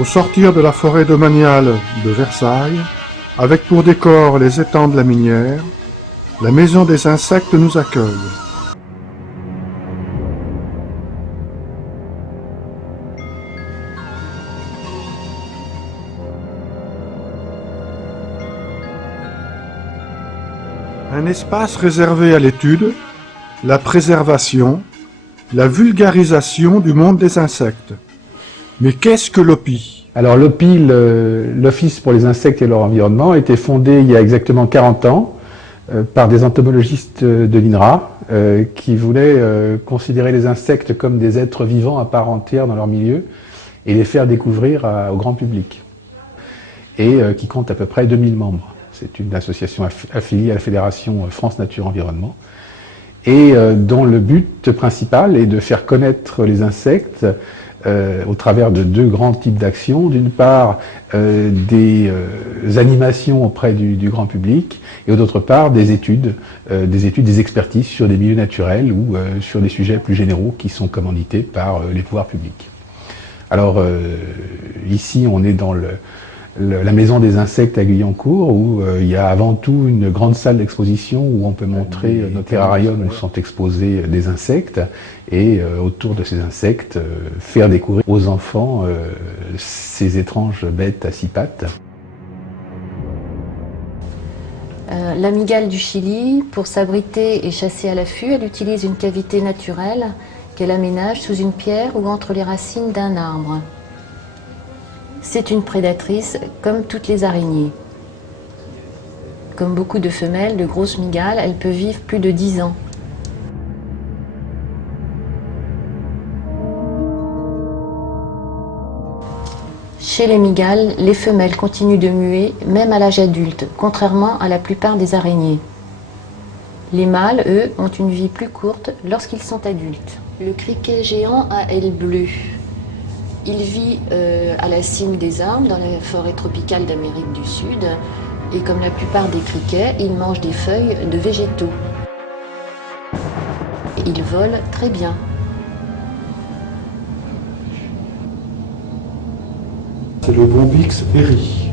Au sortir de la forêt domaniale de Versailles, avec pour décor les étangs de la Minière, la maison des insectes nous accueille. Un espace réservé à l'étude, la préservation, la vulgarisation du monde des insectes. Mais qu'est-ce que l'OPI ? Alors l'OPI, l'Office pour les insectes et leur environnement, a été fondé il y a exactement 40 ans par des entomologistes de l'INRA qui voulaient considérer les insectes comme des êtres vivants à part entière dans leur milieu et les faire découvrir au grand public. Et qui compte à peu près 2000 membres. C'est une association affiliée à la Fédération France Nature Environnement et dont le but principal est de faire connaître les insectes au travers de deux grands types d'actions. D'une part, des animations auprès du grand public et d'autre part, des études, des expertises sur des milieux naturels ou sur des sujets plus généraux qui sont commandités par les pouvoirs publics. Alors, ici, on est dans la maison des insectes à Guyancourt, où il y a avant tout une grande salle d'exposition où on peut montrer nos terrariums où sont exposés des insectes et autour de ces insectes faire découvrir aux enfants ces étranges bêtes à 6 pattes. La mygale du Chili, pour s'abriter et chasser à l'affût, elle utilise une cavité naturelle qu'elle aménage sous une pierre ou entre les racines d'un arbre. C'est une prédatrice comme toutes les araignées. Comme beaucoup de femelles de grosses mygales, elle peut vivre plus de 10 ans. Chez les mygales, les femelles continuent de muer même à l'âge adulte, contrairement à la plupart des araignées. Les mâles, eux, ont une vie plus courte lorsqu'ils sont adultes. Le criquet géant à ailes bleues. Il vit à la cime des arbres, dans la forêt tropicale d'Amérique du Sud. Et comme la plupart des criquets, il mange des feuilles de végétaux. Il vole très bien. C'est le Bombyx héry.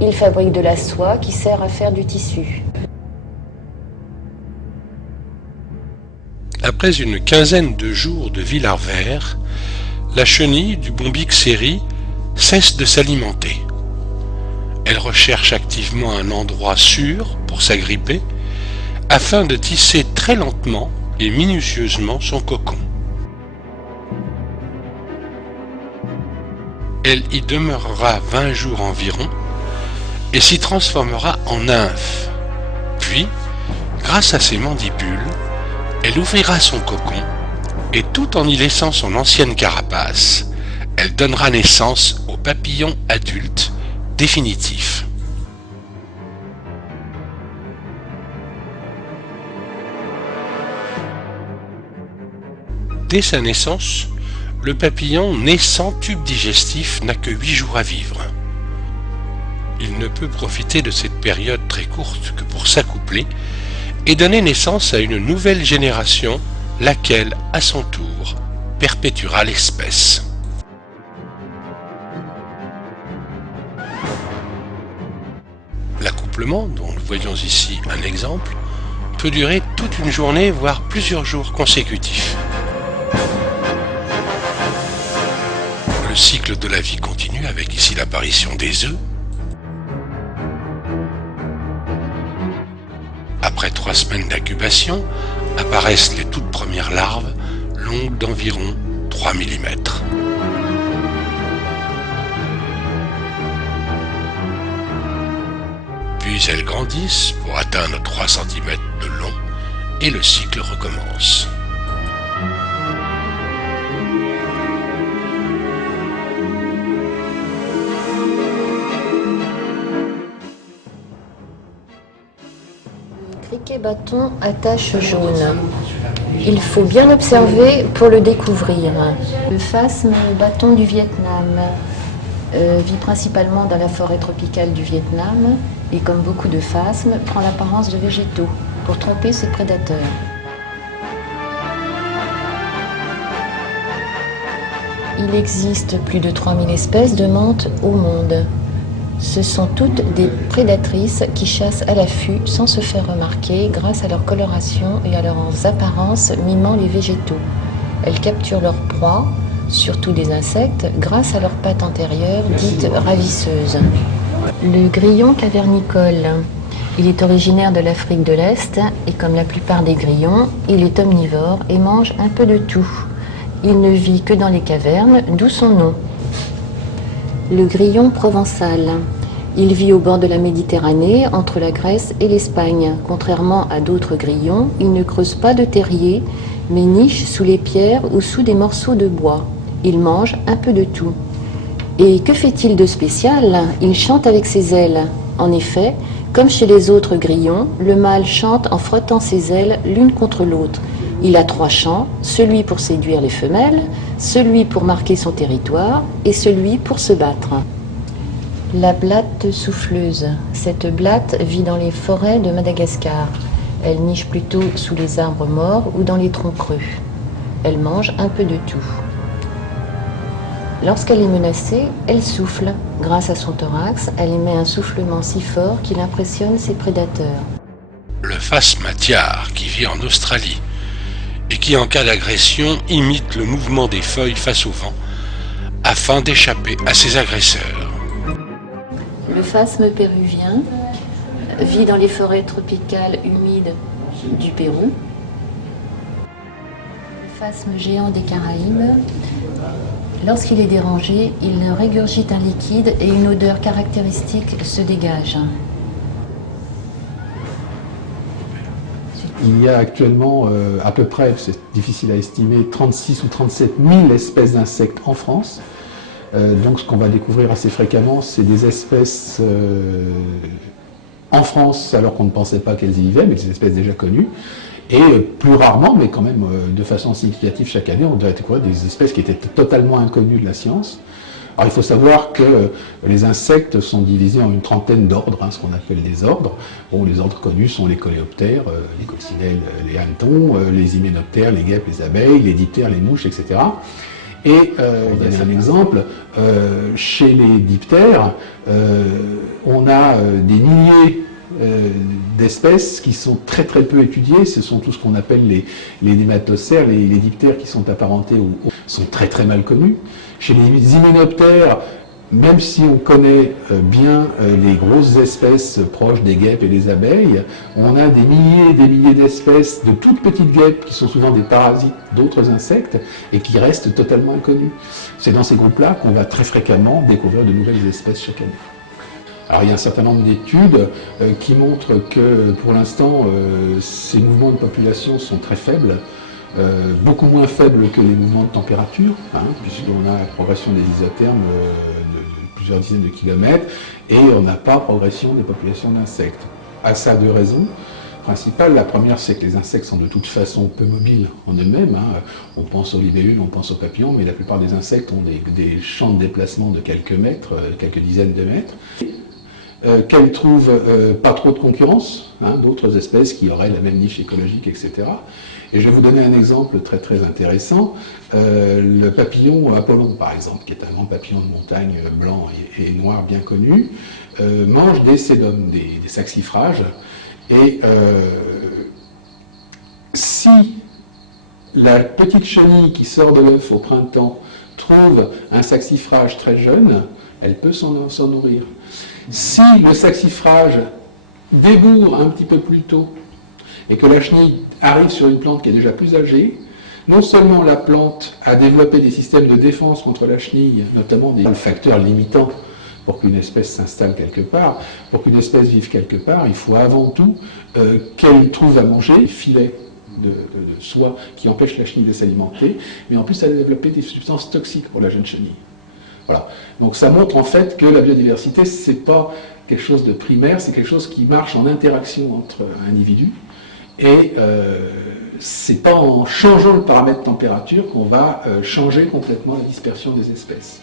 Il fabrique de la soie qui sert à faire du tissu. Après une quinzaine de jours de vie larvaire, la chenille du Bombyx héry cesse de s'alimenter. Elle recherche activement un endroit sûr pour s'agripper afin de tisser très lentement et minutieusement son cocon. Elle y demeurera 20 jours environ et s'y transformera en nymphe. Puis, grâce à ses mandibules, elle ouvrira son cocon et tout en y laissant son ancienne carapace, elle donnera naissance au papillon adulte définitif. Dès sa naissance, le papillon né sans tube digestif n'a que 8 jours à vivre. Il ne peut profiter de cette période très courte que pour s'accoupler et donner naissance à une nouvelle génération, laquelle, à son tour, perpétuera l'espèce. L'accouplement, dont nous voyons ici un exemple, peut durer toute une journée, voire plusieurs jours consécutifs. Le cycle de la vie continue avec ici l'apparition des œufs. Après 3 semaines d'incubation, apparaissent les toutes premières larves, longues d'environ 3 mm. Puis elles grandissent pour atteindre 3 cm de long et le cycle recommence. Criquet bâton à taches jaunes. Il faut bien observer pour le découvrir. Le phasme bâton du Vietnam vit principalement dans la forêt tropicale du Vietnam et comme beaucoup de phasmes, prend l'apparence de végétaux. pour tromper ses prédateurs. Il existe plus de 3000 espèces de mantes au monde. Ce sont toutes des prédatrices qui chassent à l'affût sans se faire remarquer grâce à leur coloration et à leurs apparences mimant les végétaux. Elles capturent leurs proies, surtout des insectes, grâce à leurs pattes antérieures dites ravisseuses. Le grillon cavernicole. Il est originaire de l'Afrique de l'Est et comme la plupart des grillons, il est omnivore et mange un peu de tout. Il ne vit que dans les cavernes, d'où son nom. Le grillon provençal. Il vit au bord de la Méditerranée, entre la Grèce et l'Espagne. Contrairement à d'autres grillons, il ne creuse pas de terrier, mais niche sous les pierres ou sous des morceaux de bois. Il mange un peu de tout. Et que fait-il de spécial? Il chante avec ses ailes. En effet, comme chez les autres grillons, le mâle chante en frottant ses ailes l'une contre l'autre. Il a 3 chants, celui pour séduire les femelles, celui pour marquer son territoire et celui pour se battre. La blatte souffleuse. Cette blatte vit dans les forêts de Madagascar. Elle niche plutôt sous les arbres morts ou dans les troncs creux. Elle mange un peu de tout. Lorsqu'elle est menacée, elle souffle. Grâce à son thorax, elle émet un soufflement si fort qu'il impressionne ses prédateurs. Le phasmatiar qui vit en Australie et qui en cas d'agression imite le mouvement des feuilles face au vent afin d'échapper à ses agresseurs. Le phasme péruvien vit dans les forêts tropicales humides du Pérou. Le phasme géant des Caraïbes, lorsqu'il est dérangé, il régurgite un liquide et une odeur caractéristique se dégage. Il y a actuellement à peu près, c'est difficile à estimer, 36 ou 37 000 espèces d'insectes en France. Donc ce qu'on va découvrir assez fréquemment, c'est des espèces en France, alors qu'on ne pensait pas qu'elles y vivaient, mais des espèces déjà connues. Et plus rarement, mais quand même de façon significative chaque année, on doit découvrir des espèces qui étaient totalement inconnues de la science. Alors il faut savoir que les insectes sont divisés en une trentaine d'ordres, ce qu'on appelle les ordres. Bon, les ordres connus sont les coléoptères, les coccinelles, les hannetons, les hyménoptères, les guêpes, les abeilles, les diptères, les mouches, etc. Et il y a un exemple, chez les diptères, on a des milliers d'espèces qui sont très très peu étudiées. Ce sont tout ce qu'on appelle les nématocères, les diptères qui sont apparentés sont très très mal connus. Chez les hyménoptères, même si on connaît bien les grosses espèces proches des guêpes et des abeilles, on a des milliers et des milliers d'espèces de toutes petites guêpes qui sont souvent des parasites d'autres insectes et qui restent totalement inconnues. C'est dans ces groupes-là qu'on va très fréquemment découvrir de nouvelles espèces chaque année. Alors il y a un certain nombre d'études qui montrent que pour l'instant ces mouvements de population sont très faibles, beaucoup moins faibles que les mouvements de température, puisqu'on a la progression des isothermes de plusieurs dizaines de kilomètres et on n'a pas progression des populations d'insectes. À ça, 2 raisons principales. La première, c'est que les insectes sont de toute façon peu mobiles en eux-mêmes. On pense aux libellules, on pense aux papillons, mais la plupart des insectes ont des champs de déplacement de quelques mètres, quelques dizaines de mètres. Qu'elles trouvent pas trop de concurrence, d'autres espèces qui auraient la même niche écologique, etc. Et je vais vous donner un exemple très très intéressant. Le papillon Apollon, par exemple, qui est un grand papillon de montagne blanc et noir bien connu, mange des sédums, des saxifrages. Et si la petite chenille qui sort de l'œuf au printemps trouve un saxifrage très jeune, elle peut s'en nourrir. Si le saxifrage débourre un petit peu plus tôt et que la chenille arrive sur une plante qui est déjà plus âgée, non seulement la plante a développé des systèmes de défense contre la chenille, notamment des facteurs limitants pour qu'une espèce s'installe quelque part, pour qu'une espèce vive quelque part, il faut avant tout qu'elle trouve à manger des filets de soie qui empêchent la chenille de s'alimenter, mais en plus elle a développé des substances toxiques pour la jeune chenille. Voilà. Donc ça montre en fait que la biodiversité, c'est pas quelque chose de primaire, c'est quelque chose qui marche en interaction entre individus. Et c'est pas en changeant le paramètre température qu'on va changer complètement la dispersion des espèces.